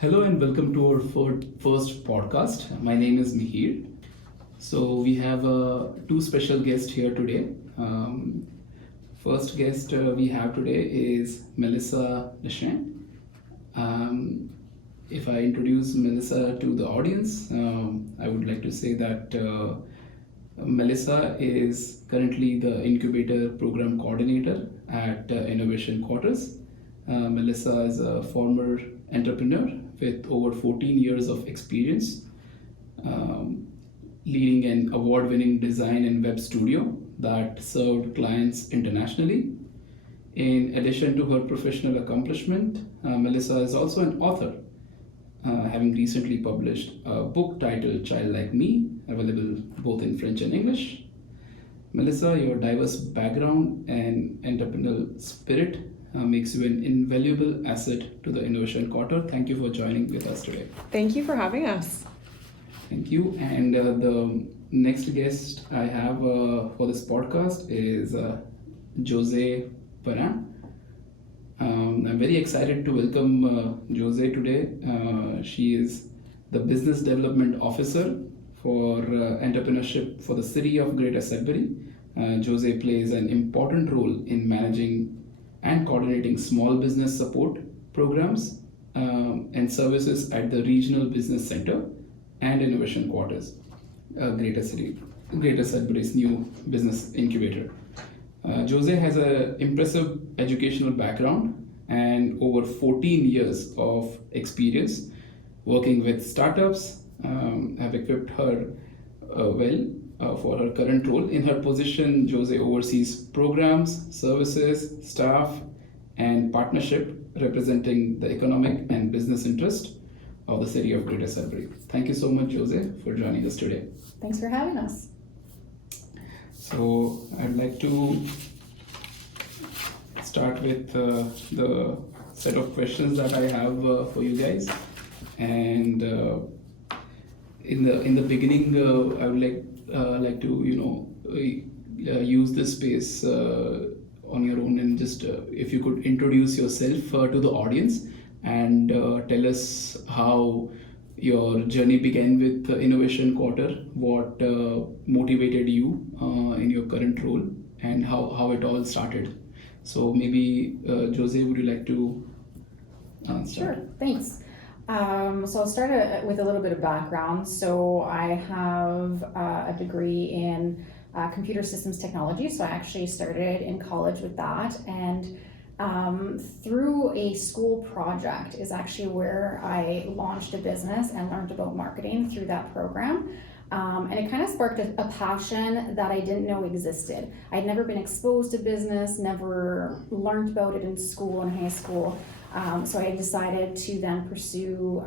Hello and welcome to our first podcast. My name is Mihir. So we have two special guests here today. First guest we have today is Mélissa Deschênes. If I introduce Mélissa to the audience, I would like to say that Mélissa is currently the Incubator Program Coordinator at Innovation Quarters. Mélissa is a former entrepreneur with over 14 years of experience leading an award-winning design and web studio that served clients internationally. In addition to her professional accomplishment, Mélissa is also an author, having recently published a book titled Child Like Me, available both in French and English. Mélissa, your diverse background and entrepreneurial spirit makes you an invaluable asset to the Innovation Quarter. Thank you for joining with us today. Thank you for having us. Thank you. And the next guest I have for this podcast is Josée Pharand. I'm very excited to welcome Josée today. She is the Business Development Officer for Entrepreneurship for the City of Greater Sudbury. Josée plays an important role in managing and coordinating small business support programs and services at the Regional Business Center and Innovation Quarters, Greater Sudbury's new business incubator. Josée has an impressive educational background and over 14 years of experience working with startups have equipped her for her current role. In her position, Josée oversees programs, services, staff, and partnership representing the economic and business interest of the City of Greater Sudbury. Thank you so much, Josée, for joining us today. Thanks for having us. So I'd like to start with the set of questions that I have for you guys. And in the beginning, I would like to use this space on your own, and just if you could introduce yourself to the audience and tell us how your journey began with the Innovation Quarter, what motivated you in your current role, and how it all started. So maybe Josée, would you like to start? Sure, thanks. So I'll start with a little bit of background. So I have a degree in computer systems technology. So I actually started in college with that, and through a school project is actually where I launched a business and learned about marketing through that program. And it kind of sparked a passion that I didn't know existed. I'd never been exposed to business, never learned about it in school and high school. So I decided to then pursue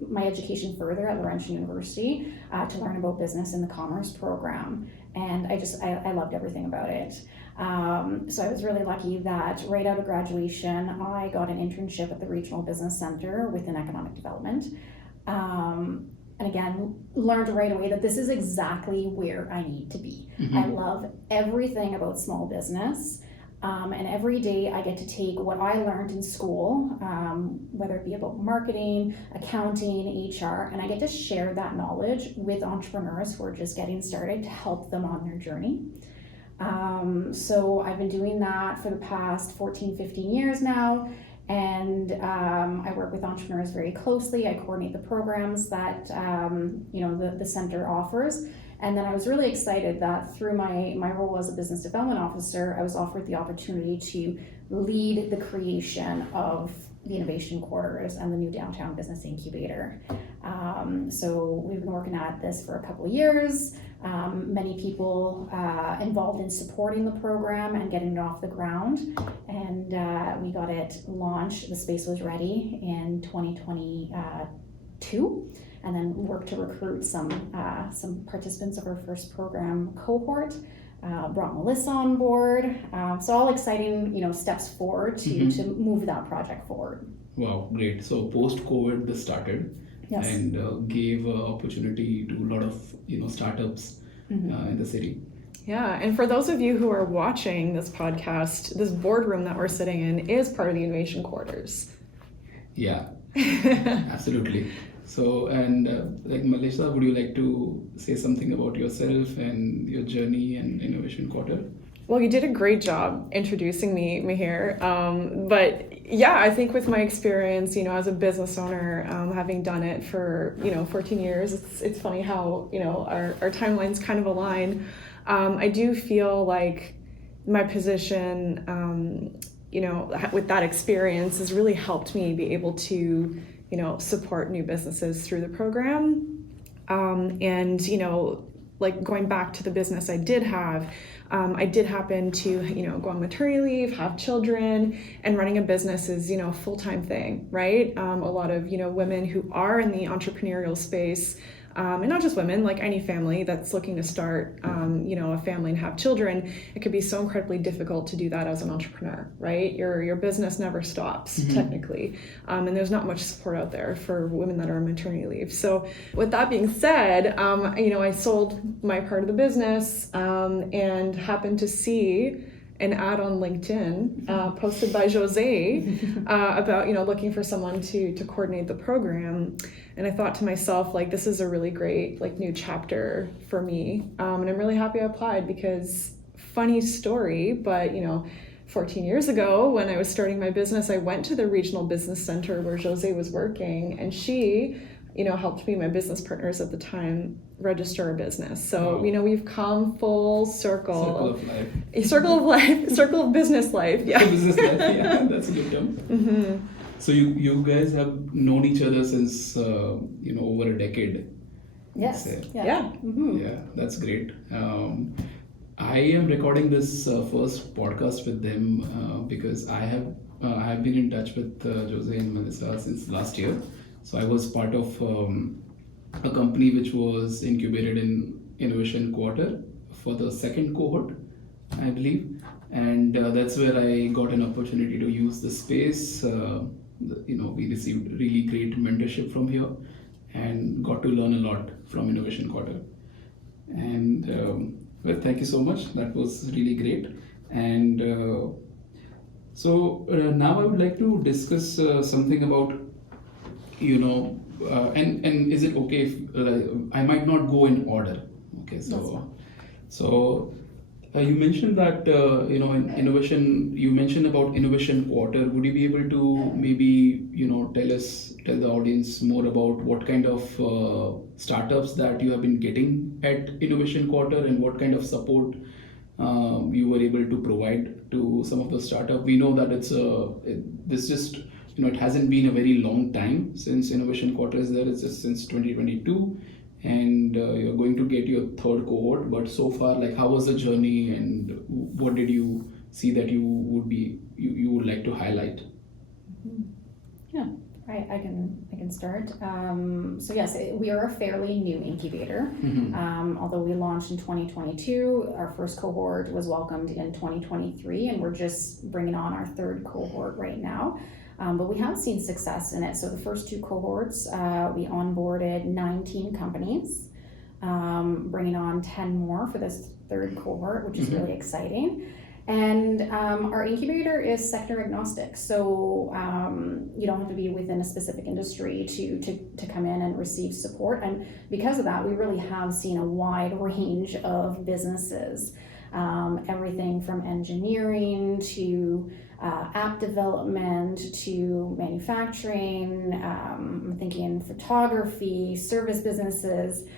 my education further at Laurentian University to learn about business in the commerce program. And I loved everything about it. So I was really lucky that right out of graduation, I got an internship at the Regional Business Center within economic development. And again, learned right away that this is exactly where I need to be. Mm-hmm. I love everything about small business. And every day I get to take what I learned in school, whether it be about marketing, accounting, HR, and I get to share that knowledge with entrepreneurs who are just getting started to help them on their journey. So I've been doing that for the past 14, 15 years now. And I work with entrepreneurs very closely. I coordinate the programs that the center offers. And then I was really excited that through my role as a business development officer, I was offered the opportunity to lead the creation of the Innovation Quarters and the new downtown business incubator. So we've been working at this for a couple of years. Many people involved in supporting the program and getting it off the ground. And we got it launched. The space was ready in 2022. And then worked to recruit some participants of our first program cohort, brought Mélissa on board. So all exciting, steps forward to move that project forward. Wow, great. So post-COVID, this started. Yes. And gave opportunity to a lot of startups in the city. Yeah, and for those of you who are watching this podcast, this boardroom that we're sitting in is part of the Innovation Quarters. Yeah. Absolutely. So, and like Mélissa, would you like to say something about yourself and your journey and Innovation Quarter? Well, you did a great job introducing me, Mihir. But yeah, I think with my experience, as a business owner, having done it for 14 years, it's funny how our timelines kind of align. I do feel like my position, with that experience, has really helped me be able to support new businesses through the program, and like going back to the business I did have. I did happen to, go on maternity leave, have children, and running a business is, a full-time thing, right? A lot of, women who are in the entrepreneurial space, and not just women, like any family that's looking to start, a family and have children, it could be so incredibly difficult to do that as an entrepreneur, right? Your business never stops, technically, and there's not much support out there for women that are on maternity leave. So with that being said, I sold my part of the business and happened to see an ad on LinkedIn posted by Josée about looking for someone to coordinate the program, and I thought to myself, like, this is a really great new chapter for me, and I'm really happy I applied because, funny story, but 14 years ago when I was starting my business, I went to the regional business center where Josée was working, and she helped me and my business partners at the time register a business. So, Wow. We've come full circle. Circle of life. A circle of life, circle of business life. Yeah. Business life, yeah, that's a good term. Mm-hmm. So you guys have known each other since over a decade. Yes. Say. Yeah. Mm-hmm. Yeah, that's great. I am recording this first podcast with them because I have been in touch with Josée and Mélissa since last year. So I was part of a company which was incubated in Innovation Quarter for the second cohort, I believe, and that's where I got an opportunity to use the space. We received really great mentorship from here and got to learn a lot from Innovation Quarter. And well, thank you so much. That was really great. And now I would like to discuss something about and is it okay if I might not go in order? Okay, so you mentioned that in innovation. You mentioned about Innovation Quarter. Would you be able to maybe tell the audience more about what kind of startups that you have been getting at Innovation Quarter and what kind of support you were able to provide to some of the startups? We know that it hasn't been a very long time since Innovation Quarter is there. It's just since 2022, and you're going to get your third cohort. But so far, like, how was the journey, and what did you see that you would like to highlight? Yeah, I can start. So yes, we are a fairly new incubator. Although we launched in 2022, our first cohort was welcomed in 2023, and we're just bringing on our third cohort right now. But we have seen success in it. So the first two cohorts, we onboarded 19 companies, bringing on 10 more for this third cohort, which is really exciting. And our incubator is sector agnostic. So you don't have to be within a specific industry to come in and receive support. And because of that, we really have seen a wide range of businesses, everything from engineering to app development to manufacturing, I'm thinking photography, service businesses.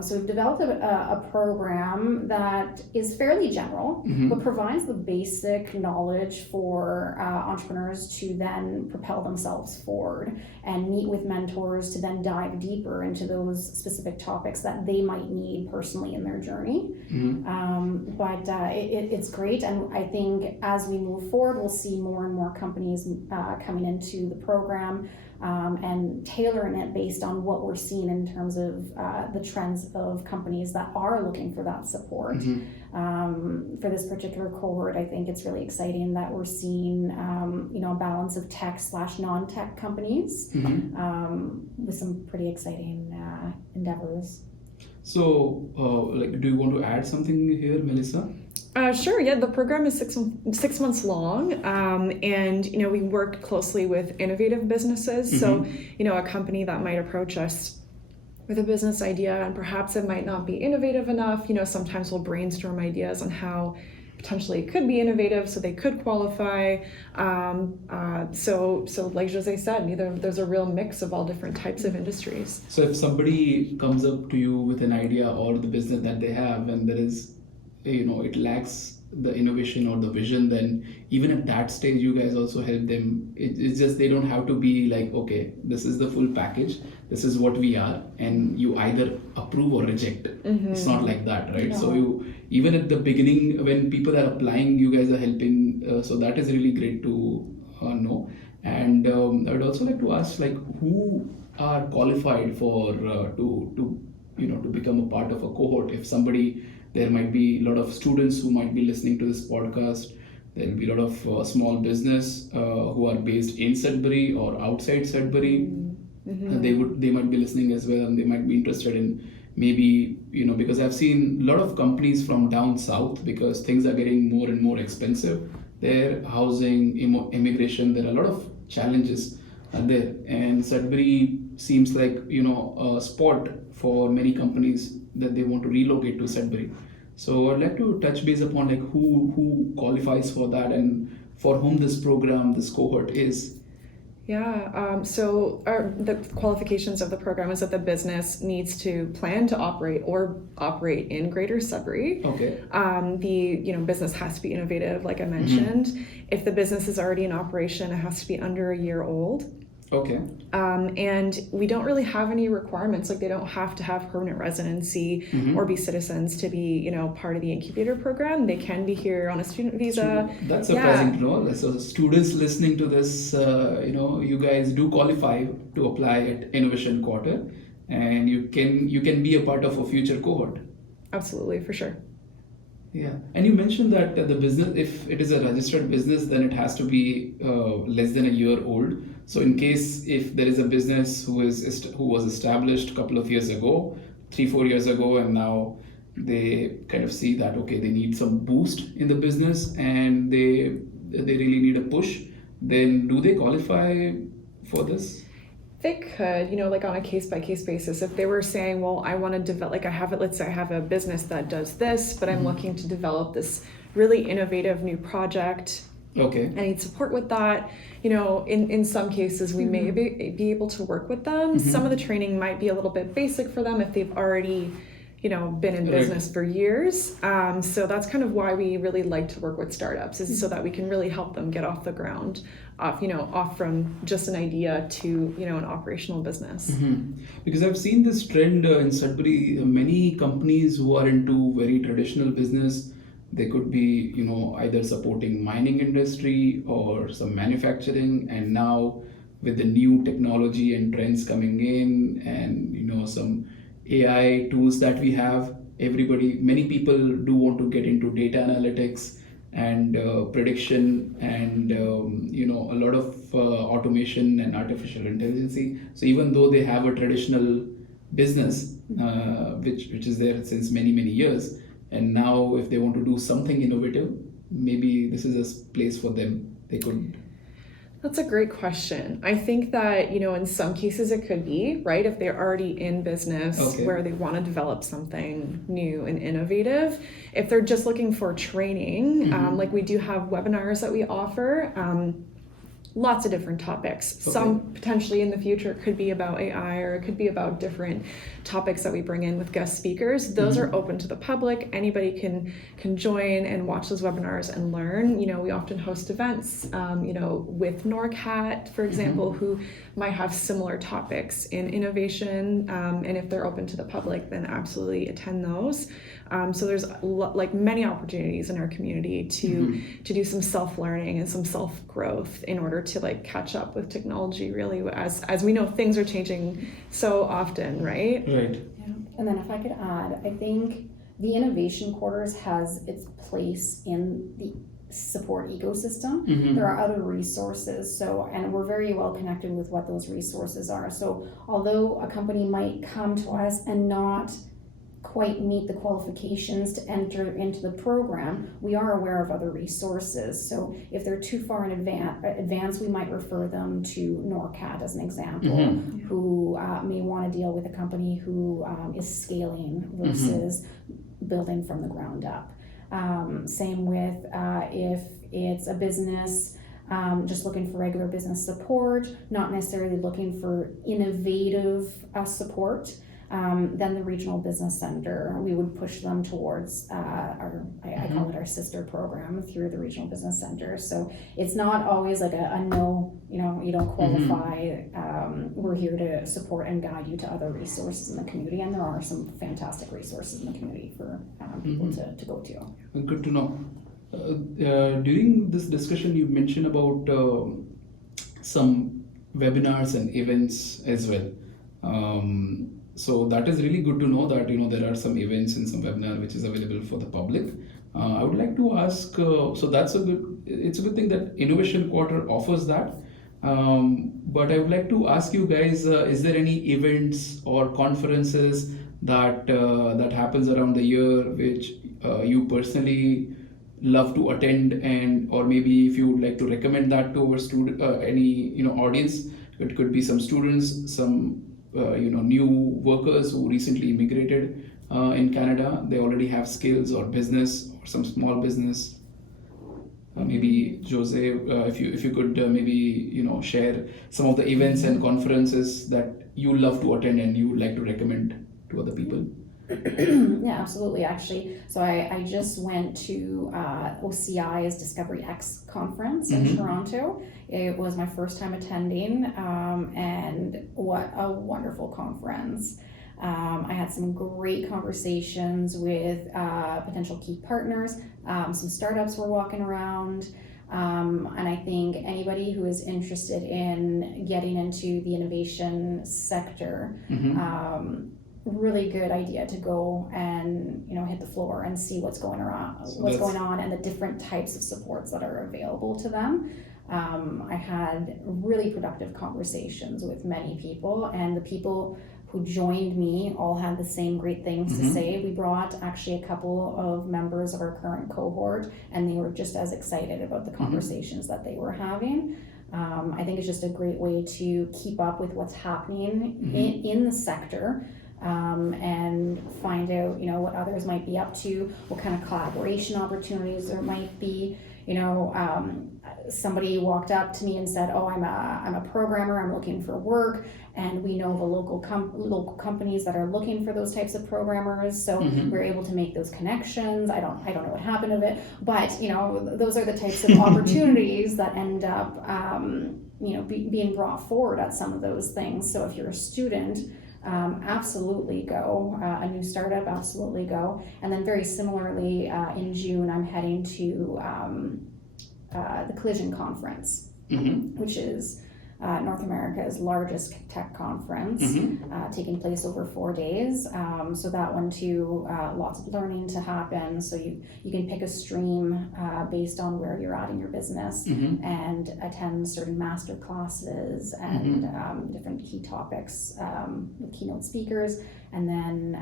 So we've developed a program that is fairly general, but provides the basic knowledge for entrepreneurs to then propel themselves forward and meet with mentors to then dive deeper into those specific topics that they might need personally in their journey. But it's great, and I think as we move forward, we'll see more and more companies coming into the program. And tailoring it based on what we're seeing in terms of the trends of companies that are looking for that support. For this particular cohort, I think it's really exciting that we're seeing a balance of tech/non-tech companies with some pretty exciting endeavors. So, do you want to add something here, Mélissa? Sure. Yeah, the program is 6 months long, and we work closely with innovative businesses. So a company that might approach us with a business idea, and perhaps it might not be innovative enough. Sometimes we'll brainstorm ideas on how potentially it could be innovative, so they could qualify. So like Josée said, there's a real mix of all different types of industries. So if somebody comes up to you with an idea or the business that they have, and there is, it lacks the innovation or the vision, then even at that stage you guys also help them. It's just they don't have to be like, okay, this is the full package, this is what we are, and you either approve or reject it. It's not like that, right? No. So you, even at the beginning when people are applying, you guys are helping, so that is really great to know. And I would also like to ask, like, who are qualified for to become a part of a cohort? If somebody, there might be a lot of students who might be listening to this podcast. There will be a lot of small business who are based in Sudbury or outside Sudbury. They might be listening as well, and they might be interested in maybe, because I've seen a lot of companies from down south, because things are getting more and more expensive. Their housing, immigration, there are a lot of challenges there, and Sudbury seems like a spot for many companies that they want to relocate to Sudbury. So I'd like to touch base upon like who qualifies for that and for whom this program, this cohort is. Yeah, so the qualifications of the program is that the business needs to plan to operate in Greater Sudbury. Okay. The business has to be innovative, like I mentioned. If the business is already in operation, it has to be under a year old. Okay. And we don't really have any requirements, like they don't have to have permanent residency or be citizens to be, part of the Incubator program. They can be here on a student visa. That's surprising to know. So students listening to this, you guys do qualify to apply at Innovation Quarter, and you can be a part of a future cohort. Absolutely, for sure. Yeah, and you mentioned that the business, if it is a registered business, then it has to be less than a year old. So in case if there is a business who was established a couple of years ago, 3-4 years ago, and now they kind of see that, okay, they need some boost in the business and they really need a push, then do they qualify for this? They could, like on a case-by-case basis. If they were saying, well, I want to develop, like let's say I have a business that does this, but I'm looking to develop this really innovative new project. Okay. I need support with that. In some cases, we may be able to work with them. Some of the training might be a little bit basic for them if they've already, been in business for years. So that's kind of why we really like to work with startups, is so that we can really help them get off the ground, off from just an idea to, an operational business. Because I've seen this trend in Sudbury, many companies who are into very traditional business, they could be, either supporting mining industry or some manufacturing, and now with the new technology and trends coming in, and some AI tools that we have, many people do want to get into data analytics and prediction and a lot of automation and artificial intelligence. So even though they have a traditional business which is there since many years, and now if they want to do something innovative, maybe this is a place for them. They could. That's a great question. I think that, in some cases it could be, right? If they're already in business where they want to develop something new and innovative. If they're just looking for training, like we do have webinars that we offer, lots of different topics. Some potentially in the future could be about AI, or it could be about different topics that we bring in with guest speakers. Those are open to the public. Anybody can join and watch those webinars and learn. We often host events, with NORCAT, for example, who might have similar topics in innovation. And if they're open to the public, then absolutely attend those. So there's many opportunities in our community to do some self-learning and some self-growth in order to catch up with technology, really, as we know things are changing so often, right? Right. Yeah. And then if I could add, I think the Innovation Quarters has its place in the support ecosystem. There are other resources, and we're very well connected with what those resources are. So although a company might come to us and not quite meet the qualifications to enter into the program, we are aware of other resources. So if they're too far in advance, we might refer them to NORCAT as an example, who may want to deal with a company who is scaling versus building from the ground up. Same with if it's a business just looking for regular business support, not necessarily looking for innovative support, then the regional business center, we would push them towards I call it our sister program through the regional business center. So it's not always like a no, you don't qualify. We're here to support and guide you to other resources in the community, and there are some fantastic resources in the community for people to go to. Good to know. During this discussion, you mentioned about some webinars and events as well. So that is really good to know that there are some events and some webinar which is available for the public. I would like to ask. So it's a good thing that Innovation Quarter offers that. But I would like to ask you guys: is there any events or conferences that happens around the year which you personally love to attend, and or maybe if you would like to recommend that to our student, any audience? It could be some students, some new workers who recently immigrated in Canada. They already have skills or business or some small business. Maybe Josée, if you could maybe share some of the events and conferences that you love to attend and you would like to recommend to other people. Yeah, absolutely. Actually, so I just went to OCI's Discovery X conference in Toronto. It was my first time attending, and what a wonderful conference. I had some great conversations with potential key partners. Some startups were walking around. And I think anybody who is interested in getting into the innovation sector, really good idea to go and hit the floor and see what's going on and the different types of supports that are available to them. I had really productive conversations with many people, and the people who joined me all had the same great things to say. We brought actually a couple of members of our current cohort, and they were just as excited about the conversations that they were having. I think it's just a great way to keep up with what's happening in the sector. And find out, what others might be up to, what kind of collaboration opportunities there might be. Somebody walked up to me and said, "Oh, I'm a programmer. I'm looking for work," and we know the local companies that are looking for those types of programmers. So we're able to make those connections. I don't know what happened of it, but those are the types of opportunities that end up, being brought forward at some of those things. So if you're a student, absolutely go. A new startup, absolutely go. And then very similarly, in June, I'm heading to the Collision Conference, which is North America's largest tech conference, taking place over 4 days. So that one too, lots of learning to happen. So you can pick a stream based on where you're at in your business and attend certain master classes and different key topics with keynote speakers, and then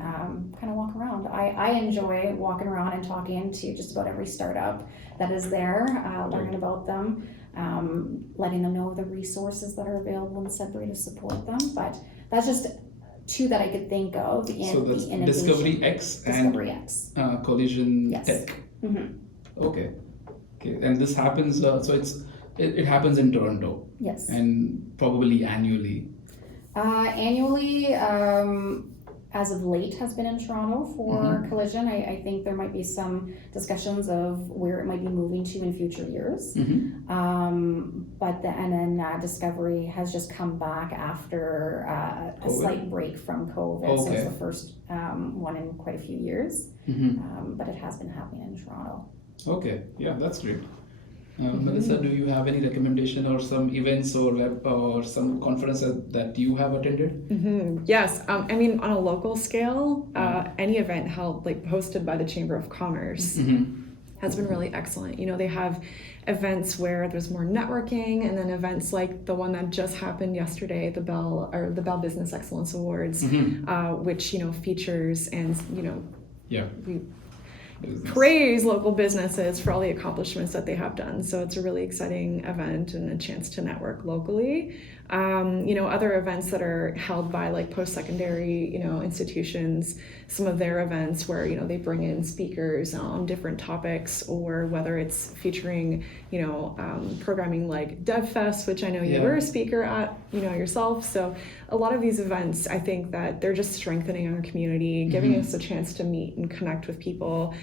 kind of walk around. I enjoy walking around and talking to just about every startup that is there, learning about them. Letting them know the resources that are available in Sudbury to support them. But that's just two that I could think of in so that's the innovation. Discovery X and Collision Tech. Okay, and this happens. So it happens in Toronto. Yes. And probably annually. Annually. As of late has been in Toronto for Collision. I think there might be some discussions of where it might be moving to in future years. But then Discovery has just come back after a slight break from COVID. So it's the first one in quite a few years. But it has been happening in Toronto. Okay, yeah, that's great. Mélissa, do you have any recommendation or some events or some conferences that you have attended? Yes, I mean on a local scale, any event held hosted by the Chamber of Commerce has been really excellent. You know, they have events where there's more networking, and then events like the one that just happened yesterday, the Bell Business Excellence Awards, which, you know, features and, you know, we praise local businesses for all the accomplishments that they have done. So it's a really exciting event and a chance to network locally. You know, other events that are held by like post-secondary, you know, institutions, some of their events where, you know, they bring in speakers on different topics, or whether it's featuring, you know, programming like DevFest, which I know you were a speaker at, you know, yourself. So a lot of these events, I think that they're just strengthening our community, giving us a chance to meet and connect with people.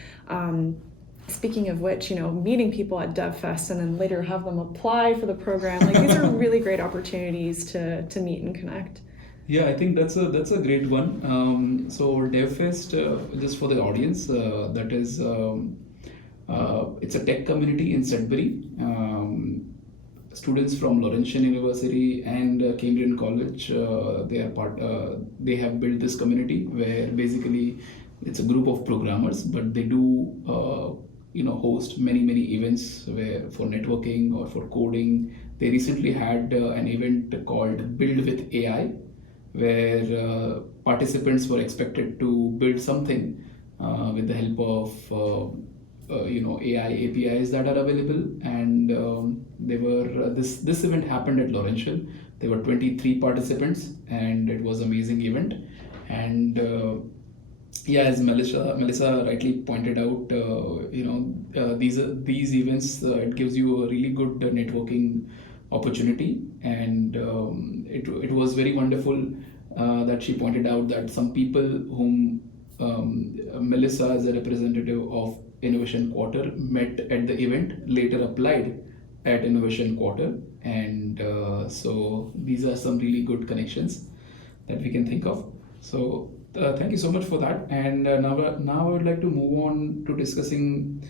Speaking of which, you know, meeting people at DevFest and then later have them apply for the program, like these are really great opportunities to meet and connect. Yeah, I think that's a great one. So DevFest, just for the audience, that is, it's a tech community in Sudbury. Students from Laurentian University and Cambridge College, they have built this community where basically it's a group of programmers, but they do host many events where for networking or for coding. They recently had an event called Build with AI, where participants were expected to build something with the help of AI APIs that are available, and they were this event happened at Laurentian. There were 23 participants, and it was an amazing event. And as Melissa rightly pointed out, these events, it gives you a really good networking opportunity, and it was very wonderful that she pointed out that some people whom Melissa, as a representative of Innovation Quarter, met at the event later applied at Innovation Quarter, and so these are some really good connections that we can think of. So thank you so much for that. And now I would like to move on to discussing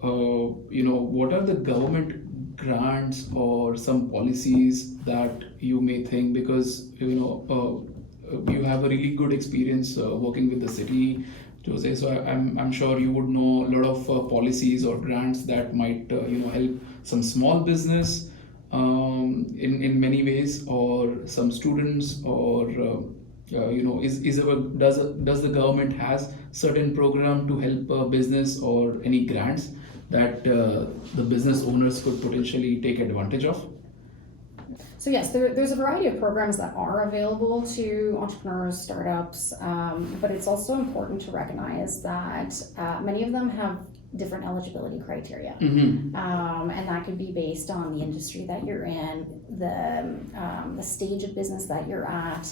what are the government grants or some policies that you may think, because you have a really good experience working with the city, Josée, so I'm sure you would know a lot of policies or grants that might help some small business in many ways, or some students, or does the government has certain program to help a business, or any grants that the business owners could potentially take advantage of? So yes, there's a variety of programs that are available to entrepreneurs, startups, but it's also important to recognize that many of them have different eligibility criteria. And that could be based on the industry that you're in, the stage of business that you're at,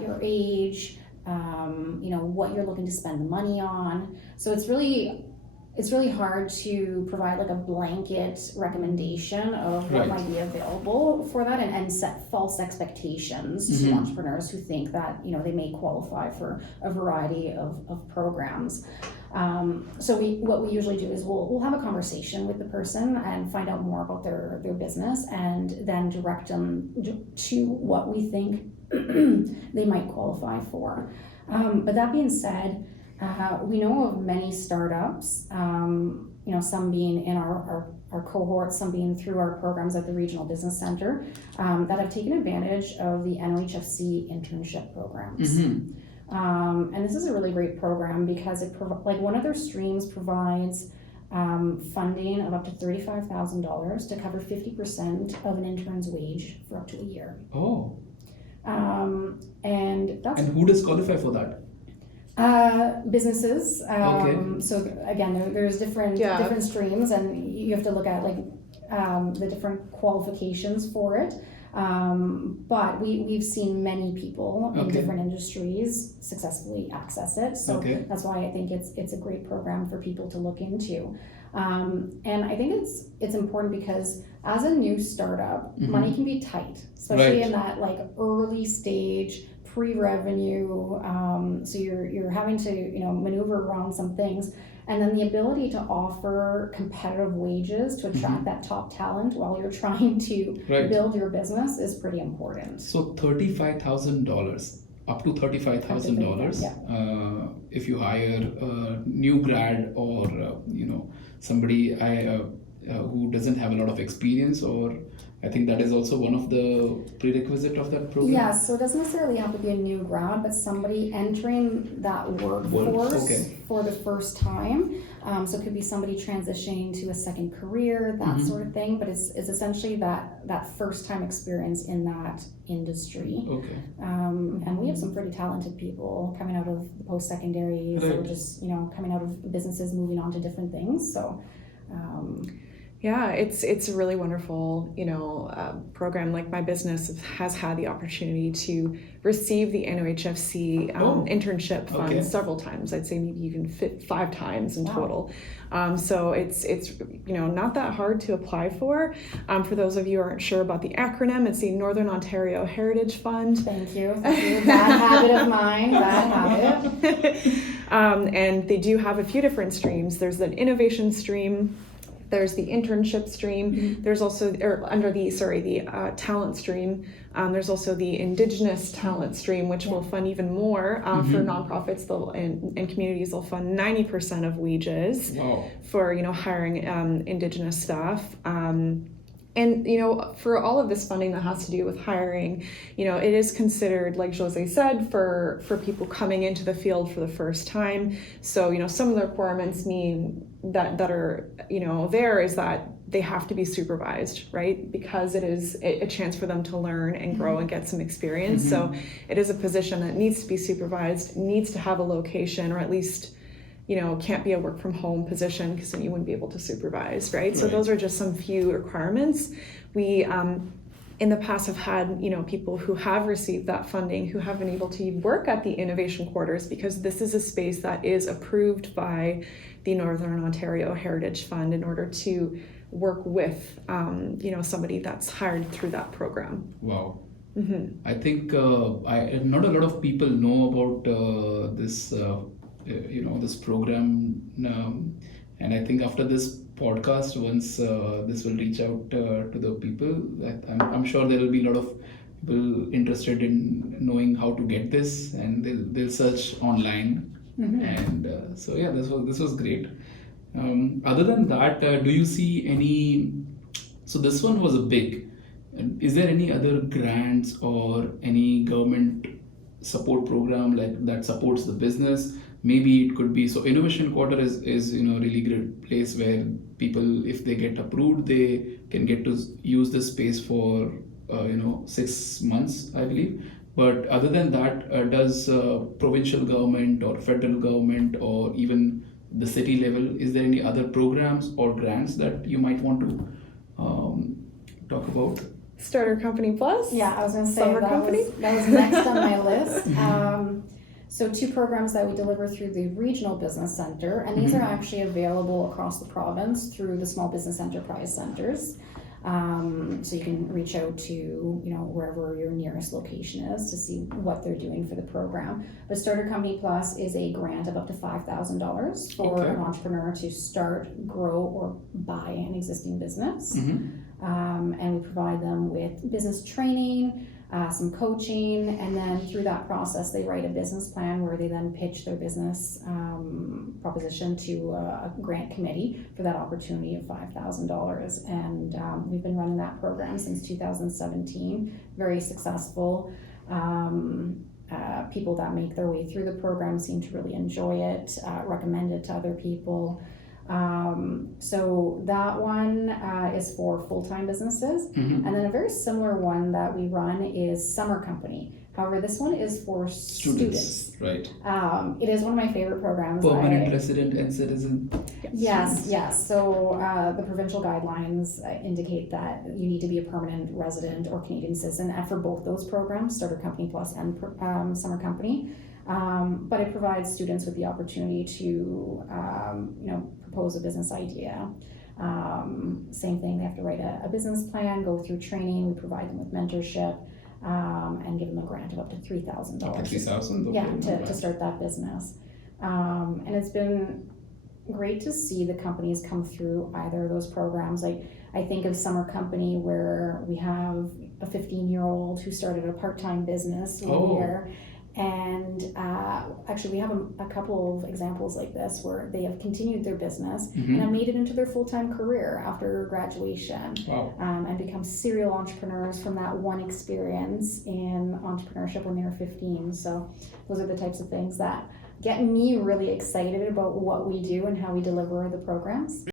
your age, what you're looking to spend the money on. So it's really hard to provide like a blanket recommendation of what might be available for that, and set false expectations to entrepreneurs who think that they may qualify for a variety of programs. So what we usually do is we'll have a conversation with the person and find out more about their business, and then direct them to what we think they might qualify for. But that being said, we know of many startups, some being in our cohort, some being through our programs at the Regional Business Center, that have taken advantage of the NHFC internship programs. And this is a really great program because one of their streams provides funding of up to $35,000 to cover 50% of an intern's wage for up to a year. Oh. And who does qualify for that? Businesses. So again, there's different streams, and you have to look at the different qualifications for it. But we've seen many people in different industries successfully access it. So that's why I think it's a great program for people to look into. And I think it's important because as a new startup, money can be tight, especially in that early stage, pre-revenue. So you're having to maneuver around some things, and then the ability to offer competitive wages to attract that top talent while you're trying to build your business is pretty important. So $35,000. up to $35,000 yeah. if you hire a new grad or somebody who doesn't have a lot of experience, or I think that is also one of the prerequisite of that program. Yeah, so it doesn't necessarily have to be a new grad, but somebody entering that workforce for the first time. So it could be somebody transitioning to a second career, that sort of thing. But it's essentially that first time experience in that industry. Okay. And we have some pretty talented people coming out of the post-secondaries, or just coming out of businesses, moving on to different things. So. Yeah, it's a really wonderful, program. Like, my business has had the opportunity to receive the NOHFC internship fund several times. I'd say maybe even 5 times in total. So it's not that hard to apply for. For those of you who aren't sure about the acronym, it's the Northern Ontario Heritage Fund. Thank you. Bad habit of mine. Bad habit. And they do have a few different streams. There's an innovation stream. There's the internship stream. There's also, the talent stream. There's also the Indigenous talent stream, which will fund even more for nonprofits. And communities. They'll fund 90% of wages for hiring Indigenous staff. And, for all of this funding that has to do with hiring, it is considered, like Josée said, for people coming into the field for the first time. So, some of the requirements mean that are, there is that they have to be supervised, right? Because it is a chance for them to learn and grow and get some experience. So it is a position that needs to be supervised, needs to have a location, or at least can't be a work from home position, because then you wouldn't be able to supervise, right? So those are just some few requirements. We, in the past, have had, people who have received that funding who have been able to work at the innovation quarters, because this is a space that is approved by the Northern Ontario Heritage Fund in order to work with, somebody that's hired through that program. Wow. I think not a lot of people know about this this program, and I think after this podcast, once this will reach out to the people, I'm sure there will be a lot of people interested in knowing how to get this, and they'll search online. And so this was great. Other than that, do you see any, so this one was a big, is there any other grants or any government support program like that supports the business? Maybe it could be, so Innovation Quarter is really great place where people, if they get approved, they can get to use this space for 6 months, I believe. But other than that, does provincial government or federal government or even the city level, is there any other programs or grants that you might want to talk about? Starter Company Plus? Yeah, I was going to say Summer Company? that was next on my list. So 2 programs that we deliver through the Regional Business Center, and these are actually available across the province through the Small Business Enterprise Centers. So you can reach out to wherever your nearest location is to see what they're doing for the program. But Starter Company Plus is a grant of up to $5,000 for an entrepreneur to start, grow, or buy an existing business. And we provide them with business training, some coaching, and then through that process they write a business plan where they then pitch their business proposition to a grant committee for that opportunity of $5,000. And we've been running that program since 2017, very successful. People that make their way through the program seem to really enjoy it, recommend it to other people. So that one is for full-time businesses. And then a very similar one that we run is Summer Company. However, this one is for students. Right. It is one of my favorite programs. Permanent resident and citizen. Yes. So the provincial guidelines indicate that you need to be a permanent resident or Canadian citizen, and for both those programs, Starter Company Plus and Summer Company. But it provides students with the opportunity to, propose a business idea. Same thing, they have to write a business plan, go through training, we provide them with mentorship, and give them a grant of up to $3,000. Up to $3,000? Yeah, to start that business. And it's been great to see the companies come through either of those programs. Like, I think of Summer Company, where we have a 15-year-old who started a part-time business here. And actually, we have a couple of examples like this where they have continued their business and have made it into their full-time career after graduation. Wow. And become serial entrepreneurs from that one experience in entrepreneurship when they were 15. So those are the types of things that get me really excited about what we do and how we deliver the programs.